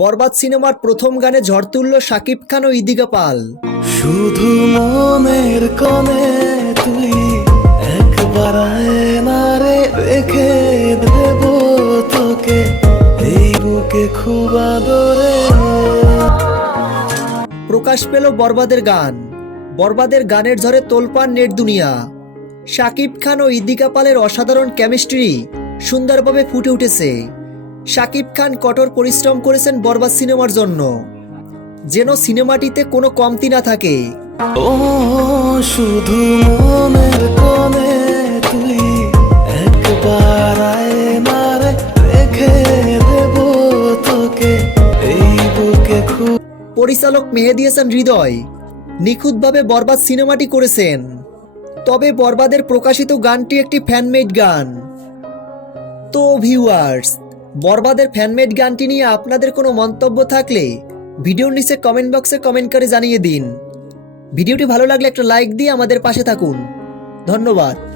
বরবাদ সিনেমার প্রথম গানে ঝড় তুলল শাকিব খান ও ইদিকা পাল। শুধু মনের কোণে তুই একবার আয়নারে রেখে দেব তোকে এই বুকে খুব আদরে। প্রকাশ পেল বরবাদের গান। বরবাদের গানের ঝড়ে তোলপান নেট দুনিয়া। শাকিব খান ও ইদিকা পালের অসাধারণ কেমিস্ট্রি সুন্দরভাবে ফুটে উঠেছে। শাকিব খান কঠোর পরিশ্রম করেছেন বরবাদ সিনেমার জন্য। যেন সিনেমাটিতে কোনো কমতি না থাকে। ও শুধু মনের কোণে তুই একবার আয়নারে রেখে দেব তোকে এই বুকে খুব পরিচালক মেহেদি হাসান হৃদয় নিখুঁতভাবে বরবাদ সিনেমাটি করেছেন। তবে বরবাদের প্রকাশিত গানটি একটি ফ্যানমেড গান। তো ভিউয়ার্স বরবাদের ফ্যানমেড গানটি নিয়ে আপনাদের কোনো মন্তব্য থাকলে ভিডিওর নিচে কমেন্ট বক্সে কমেন্ট করে জানিয়ে দিন। ভিডিওটি ভালো লাগলে একটা লাইক দিয়ে আমাদের পাশে থাকুন। ধন্যবাদ।